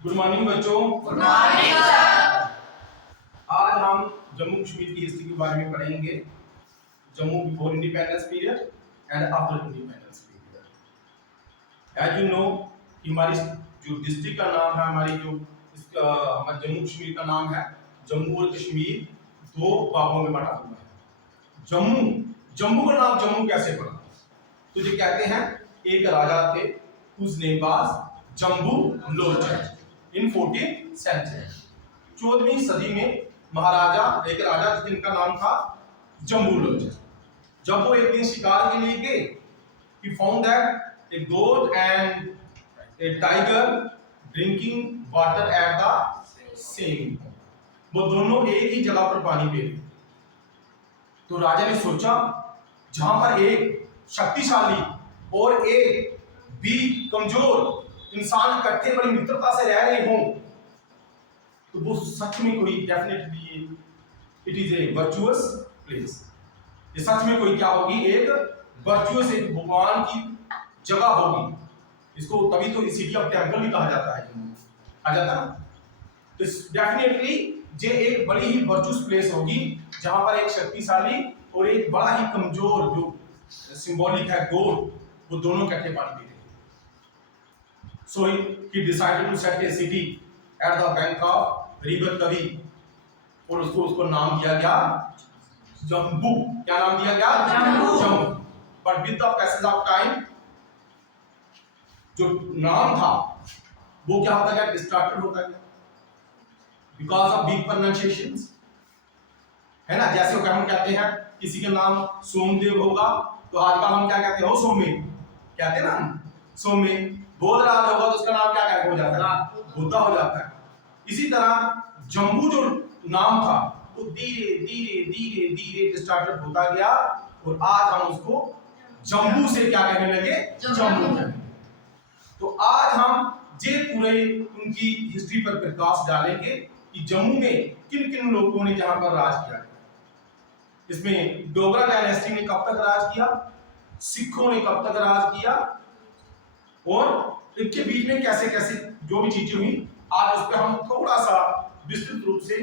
Good morning बच्चों। Good morning sir. आज हम जम्मू कश्मीर की हिस्ट्री के बारे में पढ़ेंगे। Jammu before independence period and after independence period. As you know कि हमारी जो डिस्ट्रिक्ट का नाम है, हमारी जो हमारे जम्मू कश्मीर का नाम है जम्मू और कश्मीर, दो भागों में बटा हुआ है। जम्मू का नाम जम्मू कैसे पड़ा? तो जो कहते हैं एक राजा थे whose name was Jambu Lochan in 14th century. 14वीं सदी में महाराजा एक राजा जिनका नाम था जम्बू लोचन। जब वो एक दिन शिकार के लिए गए, he found that a goat and a tiger drinking water at the same time। वो दोनों एक ही जगह पर पानी पी रहे। तो राजा ने सोचा जहां पर एक शक्तिशाली और एक भी कमजोर इंसान इकट्ठे बड़ी मित्रता से रह रहे हों, तो वो सच में कोई definitely it is a virtuous place. ये सच में कोई क्या होगी? एक वर्चुअस, एक भगवान की जगह होगी। इसको तभी तो सिटी ऑफ टेंपल भी कहा जाता है, आ जाता ना। तो डेफिनेटली ये एक बड़ी ही वर्चुअस प्लेस होगी जहां पर एक शक्तिशाली और एक बड़ा ही कमजोर जो सिंबॉलिक है गोट, वो दोनों इकट्ठे पानी पी रहे। So he decided to set a city at the bank of river Tavi और उसको नाम दिया गया जम्बू। क्या नाम दिया गया? Jambu. But with the passage of time जो नाम था वो क्या होता गया? डिस्टॉर्टेड होता गया because of weak pronunciations, है ना। जैसे हम कहते हैं किसी का नाम सोमदेव होगा तो आजकल हम क्या कहते हैं? हो सोमे कहते हैं ना हम, सोमे। बोधराज होगा तो उसका नाम क्या हो जाता है? बुद्धा हो जाता है। इसी तरह जम्बू जो नाम था वो धीरे धीरे धीरे धीरे डिस्टॉर्टेड होता गया और आज हम उसको जम्बू से क्या कहने लगे? जम्मू। तो आज हम ये पूरे उनकी हिस्ट्री पर प्रकाश डालेंगे कि जम्मू में किन किन लोगों ने जहां पर राज किया। इसमें डोगरा डायनेस्टी ने कब तक राज किया, सिखों ने कब तक राज किया और इनके बीच में कैसे कैसे जो भी चीजें हुई, आज उस पर हम थोड़ा सा विस्तृत रूप से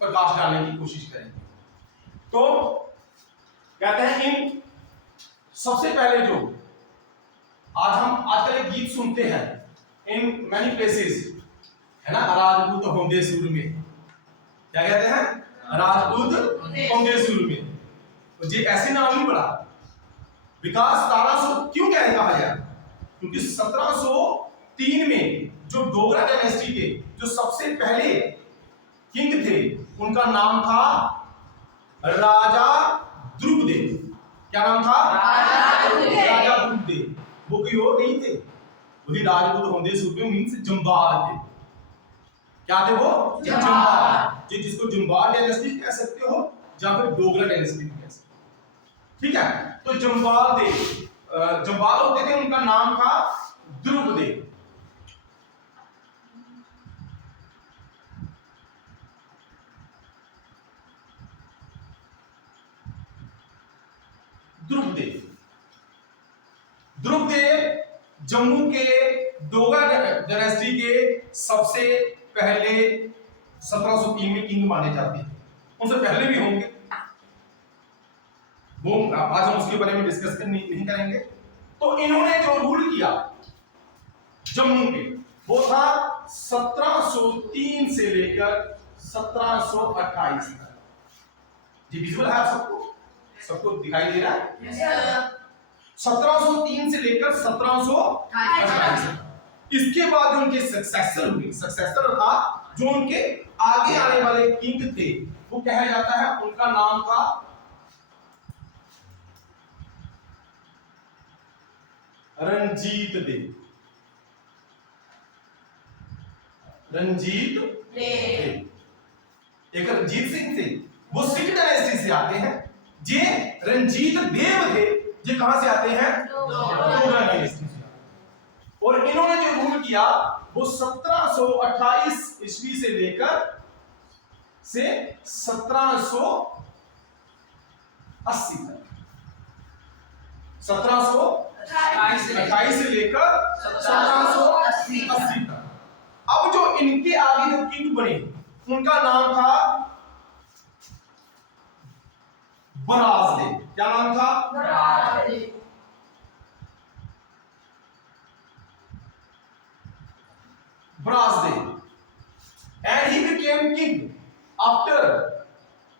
प्रकाश डालने की कोशिश करेंगे। तो कहते हैं इन सबसे पहले जो आज हम आजकल एक गीत सुनते हैं इन मैनी प्लेसेस, है ना, राजपूत होंदे सुर में। क्या कहते हैं? राजपूत होंदे सुर में। तो ये ऐसे नाम नहीं पड़ा। विकास 1700 क्यों कहा गया? क्योंकि 1703 में जो डोगरा डायनेस्टी के जो सबसे पहले किंग थे उनका नाम था राजा द्रुपदेव। क्या नाम था? राजा द्रुपदेव। वो कोई और नहीं थे, वही राजपूत होंदे सूबे मींस जंबार थे। क्या थे वो? जंबार। जिसको जंबार डायनेस्टी कह सकते हो या फिर डोगरा डायनेस्टी कह सकते हो। ठीक है, तो जंबार देव जंबार होते थे, उनका नाम था द्रुपदेव। द्रुपदेव जम्मू के डोगरा डायनेस्टी के सबसे पहले 1703 में किंग माने जाते हैं। उनसे पहले भी होंगे, वो आज हम उसके बारे में डिस्कस नहीं करेंगे। तो इन्होंने जो रूल किया जम्मू पे वो था 1703 से लेकर 1728 तक। जी विजुअल है सबको दिखाई दे रहा है? 1703 से लेकर 1728 तक। इसके बाद उनके सक्सेसर हुए। सक्सेसर था जो उनके आगे आने वाले किंग थे, वो कहा जाता है उनका नाम था रंजीत देव। रंजीत देव एक रंजीत सिंह थे, वो सिख डायनेस्टी से आते हैं। ये रंजीत देव थे, ये कहां से आते हैं? डोगरा डायनेस्टी से। और इन्होंने जो रूल किया वो 1728 ईस्वी से लेकर 1780 तक। 1728 से लेकर 1780 तक अब जो इनके आगे जो किंग बने उनका नाम था बराजदे। क्या नाम था? बराजदे। And he became king after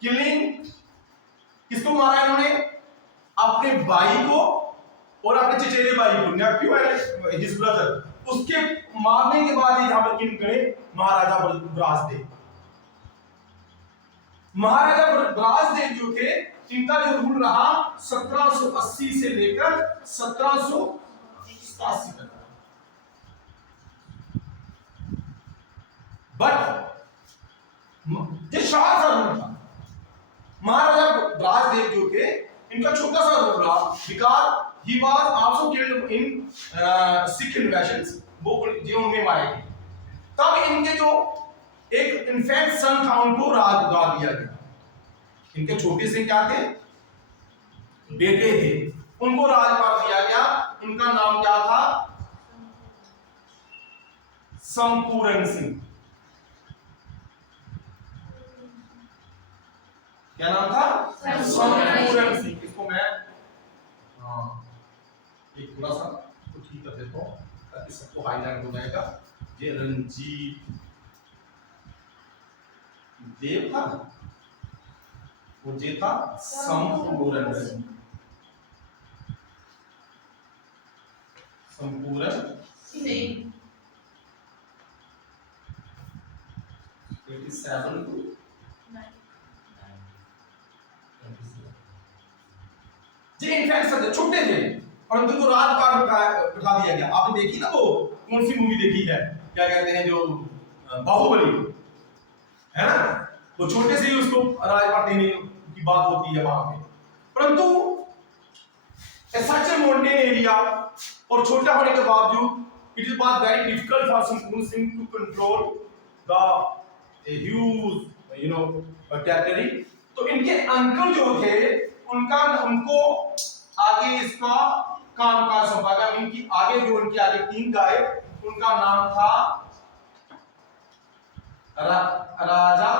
killing, किसको मारा इन्होंने? अपने भाई को और अपने चचेरे भाई को, नेफ्यू एंड हिज ब्रदर, उसके मारने के बाद ही जहां पर किंग बने महाराजा बराजदे। महाराजा बराजदे जो थे इनका जो रूल रहा 1780 से लेकर 1787 तक। बट ये शाह सा रूल था। महाराजा बराजदेव जो थे इनका छोटा सा रूल रहा, because he was also killed in Sikh invasions, वो जो उन्हें मारे गए। तब इनके जो एक इनफैक्ट सन था उनको राज दिया गया। इनके छोटे से क्या थे? बेटे थे, उनको राजपाट दिया गया। उनका नाम क्या था? संपूर्ण सिंह। क्या नाम था? संपूर्ण सिंह। इसको मैं एक थोड़ा सा तो ठीक कर देता हूं ताकि सबको हाईलाइट हो जाएगा। ये रंजीत देव था, वो जे था संपूर्ण सिंह। संपूर्ण सिंह 87 to 9। जी इनफैक्ट सब छोटे थे और उनको राजपाट बिठा दिया गया। आपने देखी ना वो कौन सी मूवी देखी है, क्या कहते हैं जो बाहुबली, है ना? वो छोटे से ही उसको राजपाट देने की बात होती है वहां पे। परंतु सच ए माउंटेन एरिया और छोटा होने के बावजूद इट इज बहुत वेरी डिफिकल्ट फॉर संपूर्ण Singh to control the huge territory. तो इनके अंकल जो थे उनको आगे इसका काम काज सौंपा गया। इनकी आगे जो उनके आगे किंग आए उनका नाम था राजा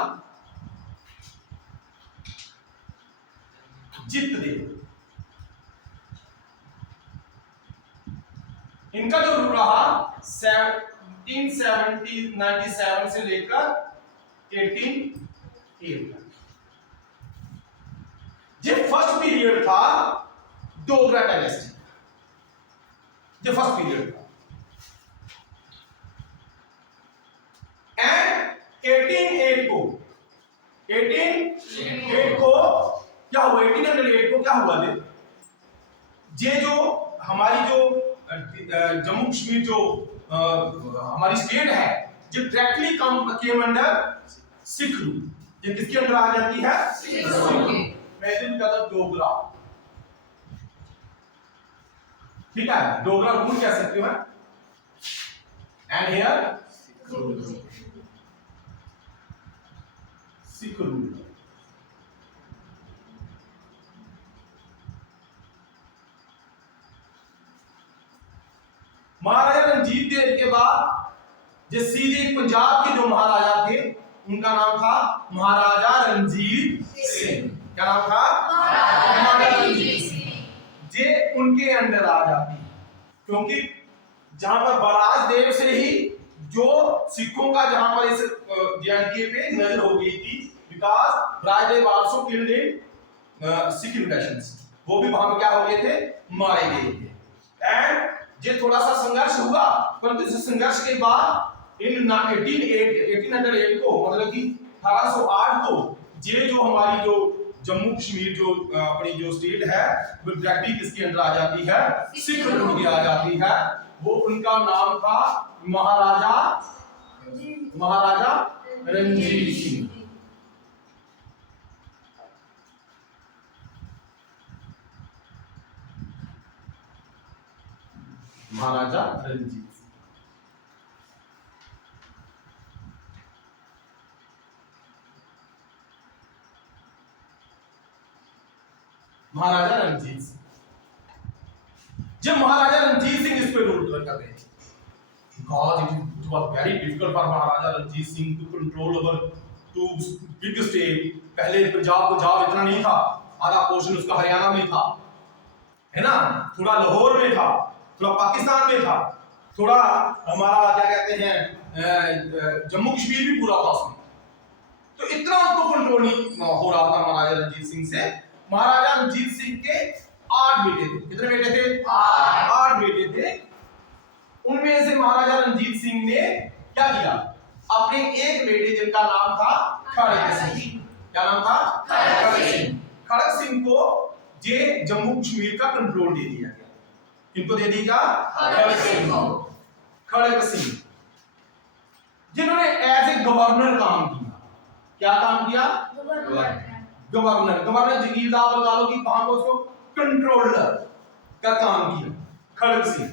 जितदेव। इनका जो रूल रहा 1797 से लेकर 1808 तक। ये फर्स्ट पीरियड था डोगरा डायनेस्टी। ये फर्स्ट पीरियड था। एंड 1808 को क्या हुआ? 1808 को क्या हुआ? ये जो हमारी जो जम्मू कश्मीर जो हमारी स्टेट है जो directly came under sick rule. ये किसके अंदर आ जाती है? Sick rule. मैं इसे कहता हूं डोगरा। ठीक है, डोगरा रूल कह सकते हो। And here Sikh rule. Maharaja Ranjit Dev के बाद जो सीधे पंजाब के जो महाराजा थे उनका नाम था महाराजा रणजीत सिंह। क्या नाम था? महाराजा रणजीत सिंह। जे उनके अंदर आ जाती, क्योंकि जहां पर बराज देव से ही जो सिखों का जहां पर इस जे&के पे नजर हो गई थी, because Rajdev also killed in Sikh invasions, वो भी वहां पे क्या हो गए थे? मारे गए थे। एंड ये थोड़ा सा संघर्ष हुआ, परंतु इस संघर्ष के बाद इन 1808 को मतलब कि 1808 को ये जो हमारी जो जम्मू कश्मीर जो अपनी जो स्टेट है वो डायरेक्टली किसके अंदर आ जाती है? सिख रूल की आ जाती है। वो उनका नाम था महाराजा रणजीत सिंह। महाराजा रणजीत सिंह। महाराजा रणजीत सिंह जब महाराजा रणजीत सिंह इस पे रूल कर रहे थे, God it is It was very difficult for Maharaja Ranjit Singh to control over two big state. पहले पंजाब इतना नहीं था, आधा पोर्शन उसका हरियाणा में था, है ना, थोड़ा लाहौर में था, थोड़ा पाकिस्तान में था, थोड़ा हमारा क्या कहते हैं जम्मू कश्मीर भी पूरा था उसमें। तो इतना उसको कंट्रोल नहीं हो रहा था महाराजा रणजीत सिंह से। महाराजा रणजीत सिंह के 8 बेटे थे। कितने बेटे थे? 8 बेटे थे। उनमें से महाराजा रणजीत सिंह ने क्या किया, अपने एक बेटे जिनका नाम था खड़क सिंह, क्या नाम था? खड़क सिंह। खड़क सिंह को जे जम्मू कश्मीर का कंट्रोल दे दिया गया। किनको दे दिया? खड़क सिंह को। खड़क सिंह जिन्होंने एज ए गवर्नर काम किया। क्या काम किया? गवर्नर। गवर्नर जगीरदार लगा लो कि वहां को उसको कंट्रोलर का काम किया खड़क सिंह।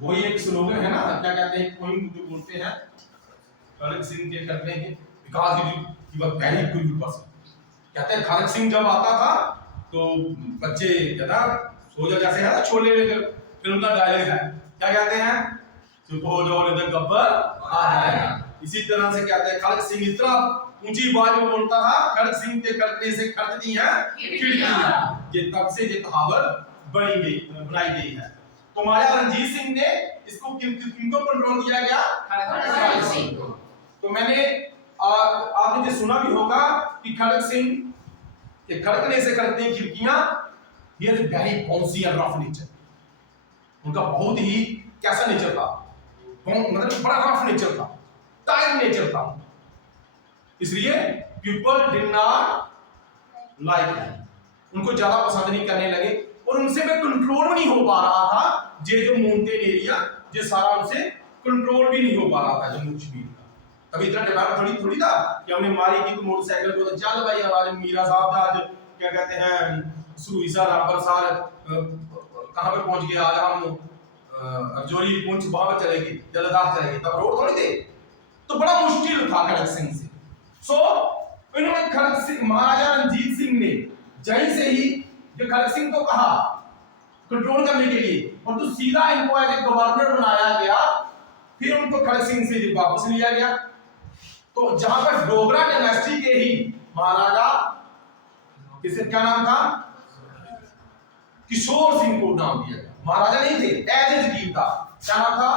वही एक स्लोगन है ना, क्या कहते हैं, कोई जो बोलते हैं खड़क सिंह के करने के विकास की बात पहली कोई पर्सन कहते हैं। खड़क सिंह जब आता था तो बच्चे कहता सो जा, जैसे है ना छोले फिल्म का डायलॉग है, क्या कहते हैं, चुप हो जाओ नहीं तो गब्बर आ जाएगा। इसी तरह से कहते हैं खड़क सिंह इतना ऊंची आवाज में बोलता था, खड़क सिंह के करने से खड़कती हैं खिड़कियां, ये तब से ये कहावत बनाई गई है। तो महाराजा रणजीत सिंह ने इसको किनको कंट्रोल दिया गया? खड़क सिंह को। तो मैंने आपने जो सुना भी होगा कि खड़क सिंह के खड़कने से खड़कती हैं खिड़कियां, ये very Bansi and rough nature. उनका बहुत ही कैसा नेचर था, मतलब बड़ा रफ नेचर था, टाइम नेचर था, इसलिए people did not like him, उनको ज्यादा पसंद नहीं करने लगे और उनसे में कंट्रोल नहीं हो पा रहा था। ये जो माउंटेन एरिया ये सारा उनसे कंट्रोल भी नहीं हो पा रहा था जम्मू कश्मीर का। कभी इतना डेवलप थोड़ी था कि हमने मारी की तो मोटरसाइकिल को चल भाई आज मीरा साहब आज क्या कहते हैं सुईसा रामपरसार कहां पर पहुंच गए, आज हम जोरी पुंछ वहां पर चलेगी, लद्दाख चलेगी, तब रोड थोड़ी थे। तो बड़ा मुश्किल था खड़क सिंह से। सो इन्होंने खड़क सिंह, महाराजा रणजीत सिंह ने जहीं से ही जो खड़क सिंह को कहा कंट्रोल करने के लिए, और तो सीधा इनको एज ए गवर्नर बनाया गया। फिर उनको खड़क सिंह से वापस लिया गया। तो जहां पर डोगरा डायनेस्टी के ही महाराजा, किसका क्या नाम था? किशोर सिंह को नाम दिया गया। महाराजा नहीं थे, एज ए जगीरदार। क्या नाम था?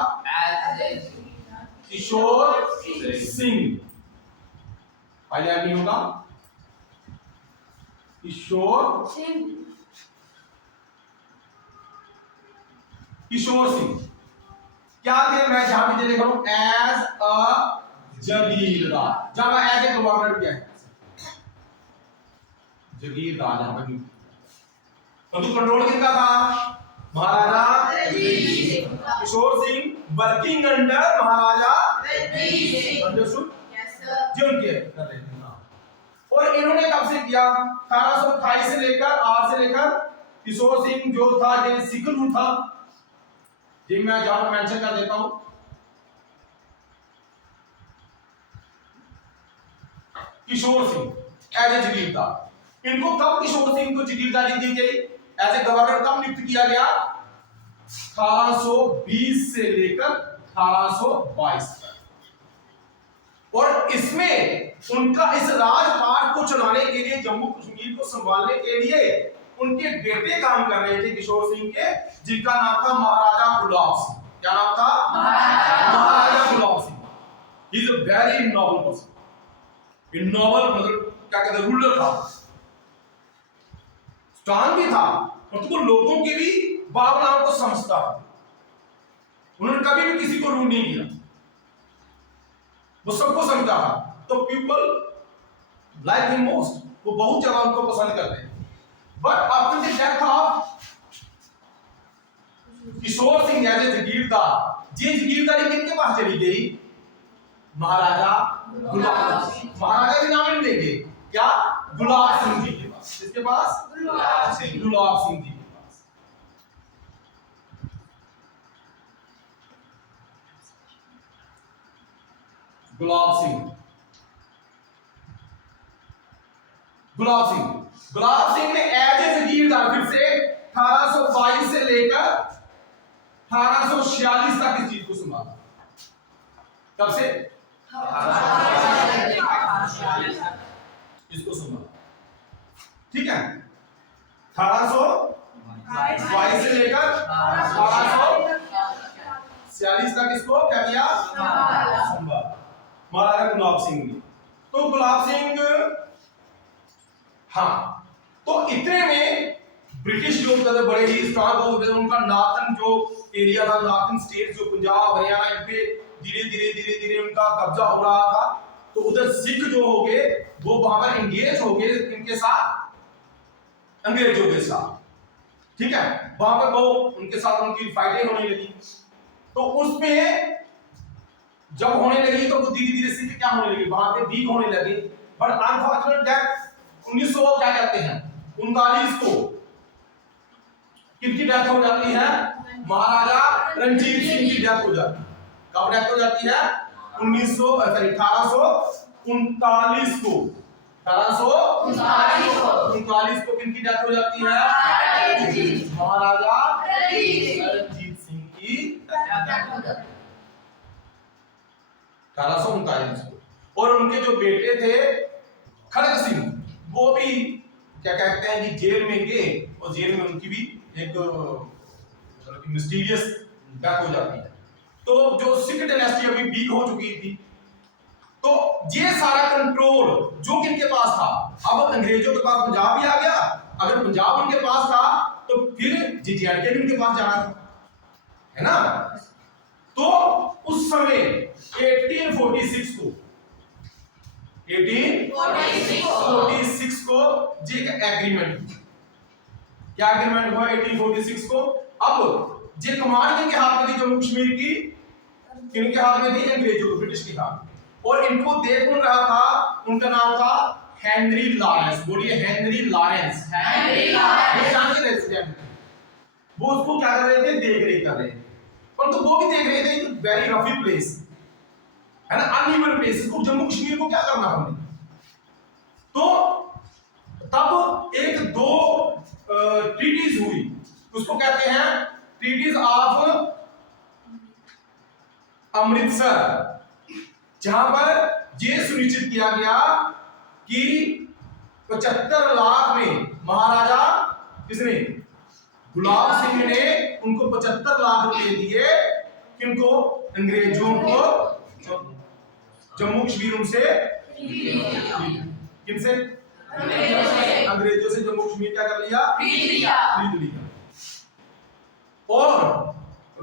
किशोर सिंह। पहले नहीं होगा किशोर सिंह। किशोर सिंह क्या थे? मैं जहां भी लिख रहा हूं एज अ जगीरदार, जहां मैं एज ए गवर्नर किया है जगीरदार, जहां पर तो कंट्रोल किसका था? महाराजा किशोर सिंह, वर्किंग अंडर महाराजा अंडरस्टूड जो उनके कर रहे थे। और इन्होंने कब से किया? 1828 से लेकर 8 से लेकर किशोर सिंह जो था ये सिखलू था, जी मैं जहां पर मेंशन कर देता हूं। किशोर सिंह एज ए जगीरदार। इनको कब किशोर सिंह को जगीरदारी दी गई, एज ए गवर्नर कब नियुक्त किया गया? 1820 से लेकर 1822 तक। और इसमें उनका इस राजपाट को चलाने के लिए, जम्मू कश्मीर को संभालने के लिए उनके बेटे काम कर रहे थे किशोर सिंह के, जिनका नाम था महाराजा गुलाब सिंह। क्या नाम था? Maharaja Gulab Singh. He is a very noble person. ये नोबल मतलब क्या कहते हैं, रूलर था, स्ट्रांग भी था, और तो वो लोगों के भी भावनाओं को समझता था। उन्होंने कभी भी किसी को रूल नहीं किया, वो सबको समझता था। तो पीपल लाइक हिम मोस्ट, वो बहुत ज्यादा उनको पसंद करते हैं। But after the death of Kishore Singh as a jagirdar, ये जगीरदारी किनके पास चली गई? महाराजा गुलाब सिंह। महाराजा भी नाम नहीं देंगे, क्या? गुलाब सिंह जी के पास। किसके पास? गुलाब सिंह जी के पास। गुलाब सिंह ने एज ए जगीरदार फिर से 1822 से लेकर 1846 तक इस चीज को संभाला। कब से? इसको संभाला। ठीक है, 1822 से लेकर 1846 तक इसको क्या किया? संभाला महाराजा गुलाब सिंह ने। तो गुलाब सिंह, हाँ, तो इतने में ब्रिटिश जो बड़े ही स्ट्रांग हो गए, उनका नॉर्थन जो एरिया था, नॉर्थन स्टेट जो पंजाब हरियाणा, इन पे धीरे धीरे उनका कब्जा हो रहा था। तो उधर सिख जो हो गए वो वहां पर एंगेज हो गए इनके साथ, अंग्रेजों के साथ। ठीक है, वहां पर वो उनके साथ उनकी फाइटें होने लगी। तो उसमें जब होने लगी तो वो धीरे धीरे सिख क्या होने लगे, वहां पे वीक होने लगे। बट अनफॉर्चुनेट दैट 1900 क्या कहते हैं 39 को किनकी डेथ हो जाती है? महाराजा रणजीत सिंह की डेथ हो जाती है। कब डेथ हो जाती है? 1839 को। 1839 को किनकी डेथ हो जाती है? महाराजा रणजीत सिंह की 1839 को। और उनके जो बेटे थे खड़ग सिंह, वो भी क्या कहते हैं कि जेल में गए, और जेल में उनकी भी एक मिस्टीरियस डेथ हो जाती है। तो जो सिख डायनेस्टी अभी वीक हो चुकी थी, तो ये सारा कंट्रोल जो किनके पास था, अब अंग्रेजों के पास पंजाब भी आ गया। अगर पंजाब उनके पास था तो फिर JNK भी उनके पास जाना था, है ना। तो उस समय 1846 को ये एक एग्रीमेंट, क्या एग्रीमेंट हुआ 1846 को? अब ये कमांड के हाथ में थी जम्मू कश्मीर की, किनके हाथ में थी? अंग्रेजों, ब्रिटिश के हाथ। और इनको देख कौन रहा था? उनका नाम था हेनरी लॉरेंस। बोलिए हेनरी लॉरेंस। रेसिडेंट, वो उसको क्या कर रहे थे? देख रेख कर रहे थे। पर तो वो भी देख रहे थे वेरी रफी प्लेस है ना, अनइवन प्लेस। इसको जम्मू कश्मीर को क्या करना हमने? तो तब एक दो ट्रीटीज हुई, उसको कहते हैं ट्रीटीज ऑफ अमृतसर, जहां पर यह सुनिश्चित किया गया कि 75 लाख में महाराजा किसने? गुलाब सिंह ने उनको 75 लाख रुपए दिए, किनको? अंग्रेजों को। जम्मू कश्मीर उनसे किनसे? अंग्रेजों से जम्मू कश्मीर क्या कर लिया? खरीद लिया। और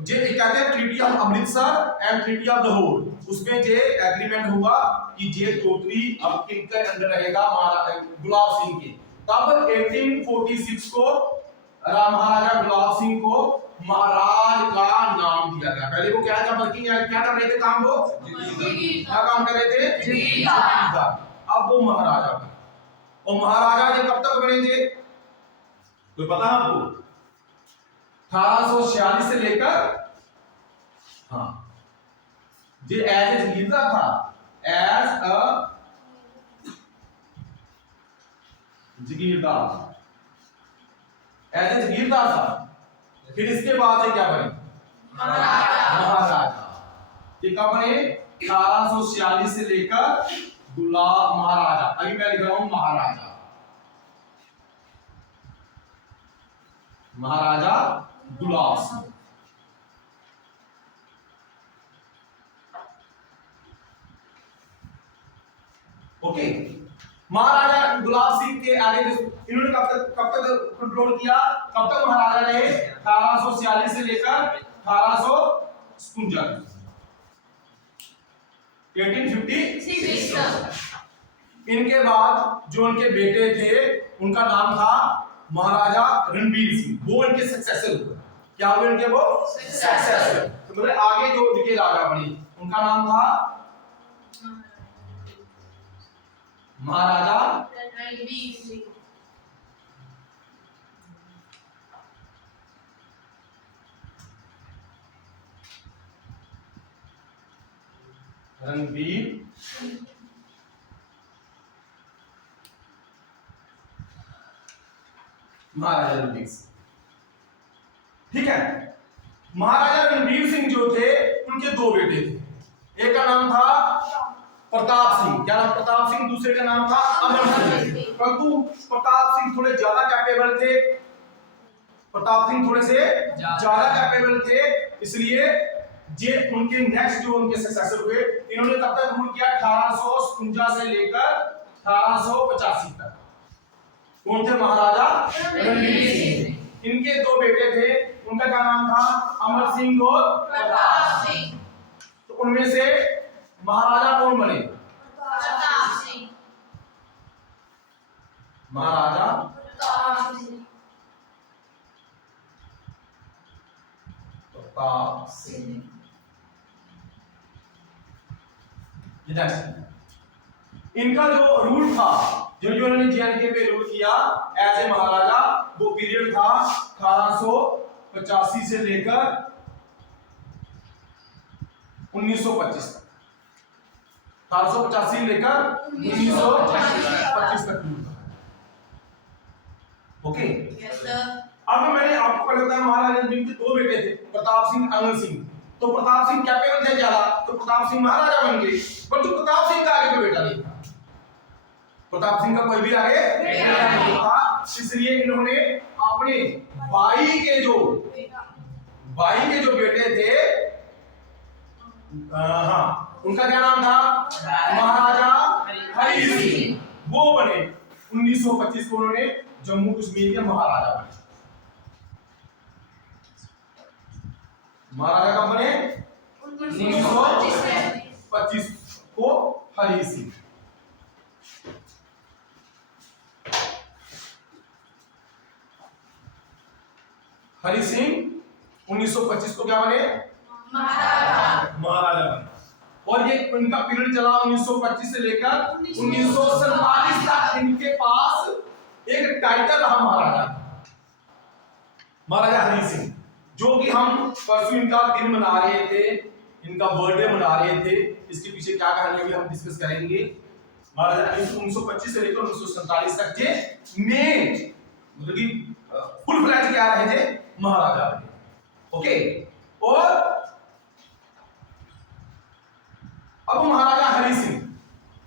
जे कहते हैं treaty of Amritsar and treaty of Lahore, उसमें जे एग्रीमेंट हुआ कि जे टोटली अब किनके अंडर रहेगा? गुलाब सिंह के। तब 1846 को महाराजा गुलाब सिंह को महाराज का नाम दिया गया। पहले वो क्या था? वर्किंग क्या कर रहे थे काम? वो क्या काम कर रहे थे? अब वो महाराजा बने। और महाराजा ये कब तक बने थे? कोई पता है आपको? 1846 से लेकर, हाँ, ये एज ए लीडर था, as a Jagirdar, as a Jagirdar था। फिर इसके बाद ये क्या बने? महाराजा। ये कब बने? 1846 से लेकर गुलाब महाराजा। अभी मैं लिख रहा हूं महाराजा, महाराजा गुलाब सिंह। ओके, महाराजा गुलाब सिंह के आगे इन्होंने कब तक कंट्रोल किया? कब तक महाराजा रहे? 1846 से लेकर 1857, 1856। इनके बाद जो उनके बेटे थे उनका नाम था महाराजा रणबीर सिंह, वो इनके सक्सेसर हुए। क्या हुए इनके? वो सक्सेसर। तो मतलब आगे जो इनके राजा बने उनका नाम था महाराजा रणबीर सिंह। महाराजा रणबीर सिंह। ठीक है, महाराजा रणवीर सिंह जो थे उनके दो बेटे थे। एक का नाम था प्रताप सिंह, क्या नाम? प्रताप सिंह। दूसरे का नाम था अमर सिंह। परंतु प्रताप सिंह थोड़े ज्यादा कैपेबल थे, प्रताप सिंह थोड़े से ज्यादा कैपेबल थे, इसलिए जे उनके नेक्स्ट जो उनके सक्सेसर हुए, इन्होंने तब तक रूल किया 1857 से लेकर 1885 तक। कौन थे? महाराजा रणवीर सिंह। इनके दो बेटे थे, उनका क्या नाम था? अमर सिंह और प्रताप सिंह। तो उनमें से महाराजा कौन बने? प्रताप सिंह। महाराजा प्रताप सिंह। प्रताप सिंह। इनका जो रूल था, जो इन्होंने जेएनके पे रूल किया एज ए महाराजा, वो पीरियड था 1885 से लेकर 1925 तक। 1885 लेकर 1925 तक रूल था। Okay, yes sir. अब मैंने आपको पहले बताया महाराजा रणजीत के दो बेटे थे, प्रताप सिंह, अमर सिंह। तो प्रताप सिंह कैपेबल थे ज्यादा, तो प्रताप सिंह महाराजा बन गए। पर जो प्रताप सिंह का आगे कोई बेटा नहीं था, प्रताप सिंह का कोई भी आगे बेटा नहीं था, इसलिए इन्होंने अपने भाई के जो बेटे थे, हाँ, उनका क्या नाम था? महाराजा हरि सिंह, वो बने। 1925 को उन्होंने जम्मू कश्मीर के महाराजा बने। महाराजा कब बने? 1925 को हरि सिंह। हरि सिंह 1925 को क्या बने? महाराजा बने। और ये उनका पीरियड चला 1925 से लेकर 1947 तक। इनके पास एक टाइटल रहा महाराजा, महाराजा हरि सिंह, जो कि हम परसों इनका दिन मना रहे थे, इनका बर्थडे मना रहे थे। इसके पीछे क्या कहानी है हम डिस्कस करेंगे। महाराजा 1925 से लेकर 1947 तक जे मेन मतलब कि फुल फ्लैज क्या रहे थे? महाराजा बने। ओके, और अब महाराजा हरि सिंह,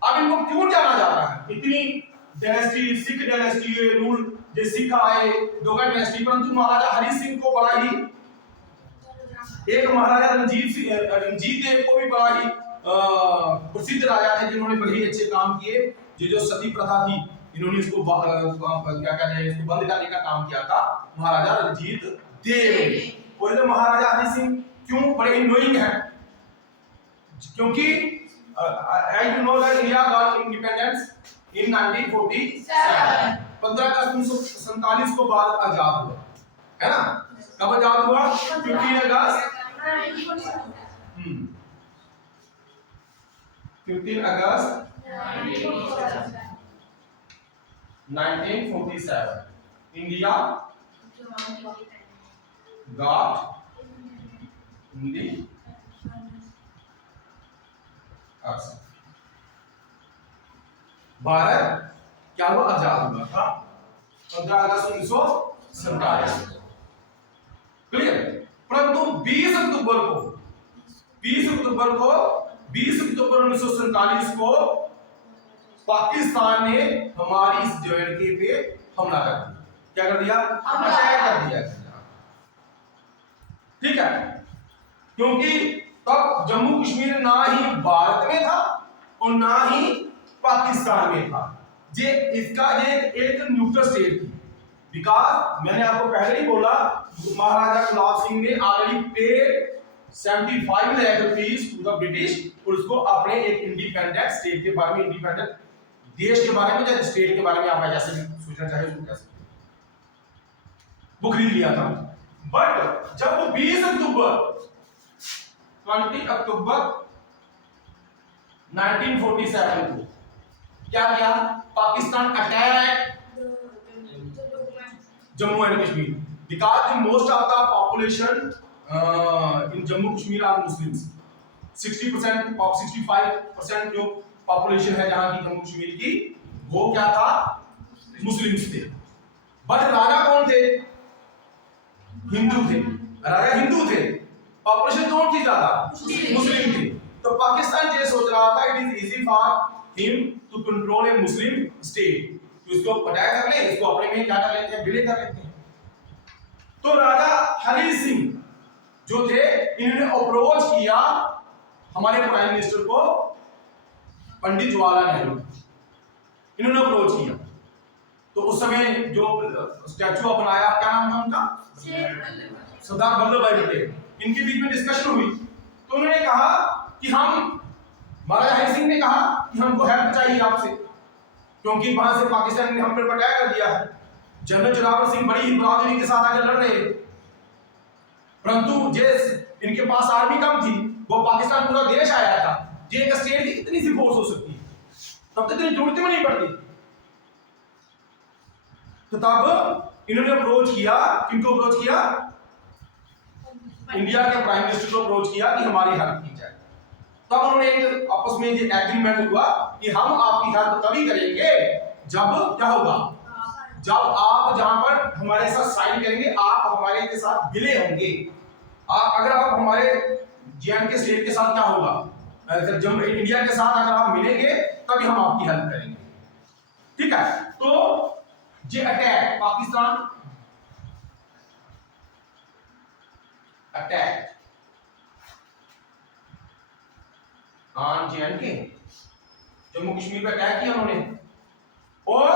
अब इनको क्यों जाना जाता है? इतनी डायनेस्टी, सिख डायनेस्टी रूल, जो सिख आए, डोगरा डायनेस्टी, परंतु महाराजा हरि सिंह को बड़ा ही, एक महाराजा रंजीत देव को भी बड़ा ही प्रसिद्ध राजा थे, जिन्होंने बड़े ही अच्छे काम किए। जो सती प्रथा थी, इन्होंने इसको क्या कहते हैं, इसको बंद करने का काम किया था महाराजा रंजीत देव। और महाराजा हरि सिंह क्यों बड़े ही नोइंग हैं? क्योंकि as you know that India got independence in 1947। 15 अगस्त 1947 को बाद आजाद हुआ, है ना? कब आजाद हुआ? 15 अगस्त 15 अगस्त 1947 इंडिया गॉट भारत क्या हुआ? आजाद हुआ था 15 अगस्त 1947। क्लियर? परंतु 20 अक्टूबर 1947 को पाकिस्तान ने हमारी इस जेएनके पे हमला कर दिया। क्या कर दिया? अटैक कर दिया। ठीक है, क्योंकि तब जम्मू कश्मीर ना ही भारत में था और ना ही पाकिस्तान में था। ये इसका एक न्यूट्रल स्टेट थी। बिकॉज मैंने आपको पहले ही बोला, महाराजा गुलाब सिंह ने already paid 75 lakh rupees to the British, और उसको अपने एक इंडिपेंडेंट स्टेट के बारे में, इंडिपेंडेंट देश के बारे में या स्टेट के बारे में आप जैसे भी सोचना चाहे उसको कह सकते हैं, वो खरीद लिया था। बट जब वो 20 अक्टूबर 1947 को क्या किया? Pakistan attack Jammu and Kashmir, because the most of the population in Jammu Kashmir are Muslims. 60% 65% जो पॉपुलेशन है जहां की जम्मू कश्मीर की, वो क्या था? मुस्लिम्स थे। बट राजा कौन थे? हिंदू थे। राजा हिंदू थे, पॉपुलेशन कौन थी ज्यादा? मुस्लिम थी। तो पाकिस्तान ये सोच रहा था it is easy for him to control a Muslim state, तो इसको अटैक कर ले, इसको अपने में क्या कर लेते हैं, विलय कर लेते हैं। तो राजा हरी सिंह जो थे, इन्होंने अप्रोच किया हमारे प्राइम मिनिस्टर को, पंडित जवाहरलाल नेहरू, इन्होंने अप्रोच किया। तो उस समय जो स्टैचू बनाया, क्या नाम था उनका? सरदार वल्लभ भाई पटेल। इनके बीच में डिस्कशन हुई, तो उन्होंने कहा कि महाराजा हरि सिंह ने कहा कि हमको हेल्प चाहिए आपसे, क्योंकि वहां से पाकिस्तान ने हम पर अटैक कर दिया है। जनरल जोरावर सिंह बड़ी ही बहादुरी के साथ आगे लड़ रहे, परंतु जिस इनके पास आर्मी कम थी, वो पाकिस्तान पूरा देश आया था, ये एक स्टेट की कितनी सी फोर्स हो सकती है, तब तक इतनी जरूरत भी नहीं पड़ती। तो तब इन्होंने अप्रोच किया, किनको अप्रोच किया? इंडिया के प्राइम मिनिस्टर को अप्रोच किया कि हमारी हेल्प की जाए। तब उन्होंने एक आपस में ये एग्रीमेंट हुआ कि हम आपकी हेल्प तभी करेंगे जब क्या होगा, जब आप जहां पर हमारे साथ साइन करेंगे, आप हमारे के साथ विलय होंगे। अगर आप हमारे जे&के स्टेट के साथ क्या होगा, अगर जब इंडिया के साथ अगर आप मिलेंगे तभी हम आपकी हेल्प करेंगे, ठीक है। तो ये attack, Pakistan attack on जे&के, Jammu Kashmir पे अटैक किया उन्होंने। और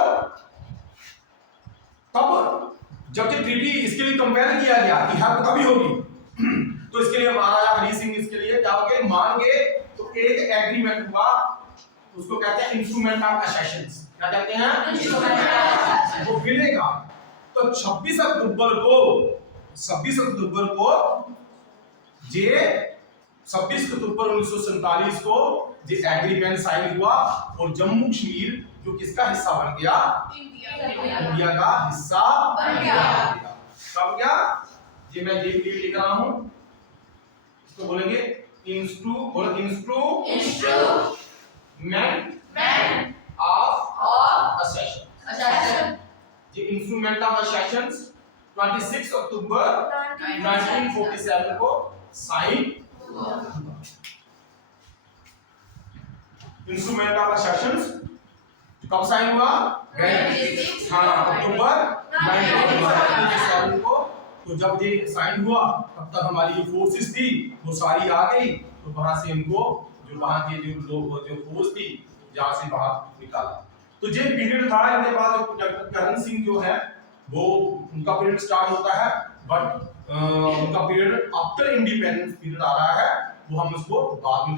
तब जब ये ट्रीटी इसके लिए कंपेयर किया गया कि हेल्प कभी होगी, तो इसके लिए महाराजा हरि सिंह इसके लिए क्या हो गए, मान गए। तो एक एग्रीमेंट हुआ, उसको कहते हैं इंस्ट्रूमेंट ऑफ असेशंस। क्या कहते हैं? वो मिलेगा। तो 26 अक्टूबर को जे 26 अक्टूबर 1947 को ये एग्रीमेंट साइन हुआ, और जम्मू कश्मीर जो किसका हिस्सा बन गया, इंडिया का हिस्सा बन गया। कब क्या, ये मैं ये भी लिख रहा हूं, इसको बोलेंगे इंस्ट्रूमेंट ऑफ असेशन। ये इंस्ट्रूमेंट ऑफ असेशंस 26 अक्टूबर 1947 को साइन हुआ। इंस्ट्रूमेंट ऑफ असेशंस कब साइन हुआ? अक्टूबर 1947 को। तो जब ये साइन हुआ, तब तक हमारी जो फोर्सेस थी वो सारी आ गई। तो वहां से इनको जो वहां के जो लोग जो फोर्स थी जहां से बाहर निकाला। तो ये पीरियड था, इनके बाद जो करण सिंह जो है वो उनका पीरियड स्टार्ट होता है, बट उनका पीरियड आफ्टर इंडिपेंडेंस पीरियड आ रहा है, वो हम उसको बाद में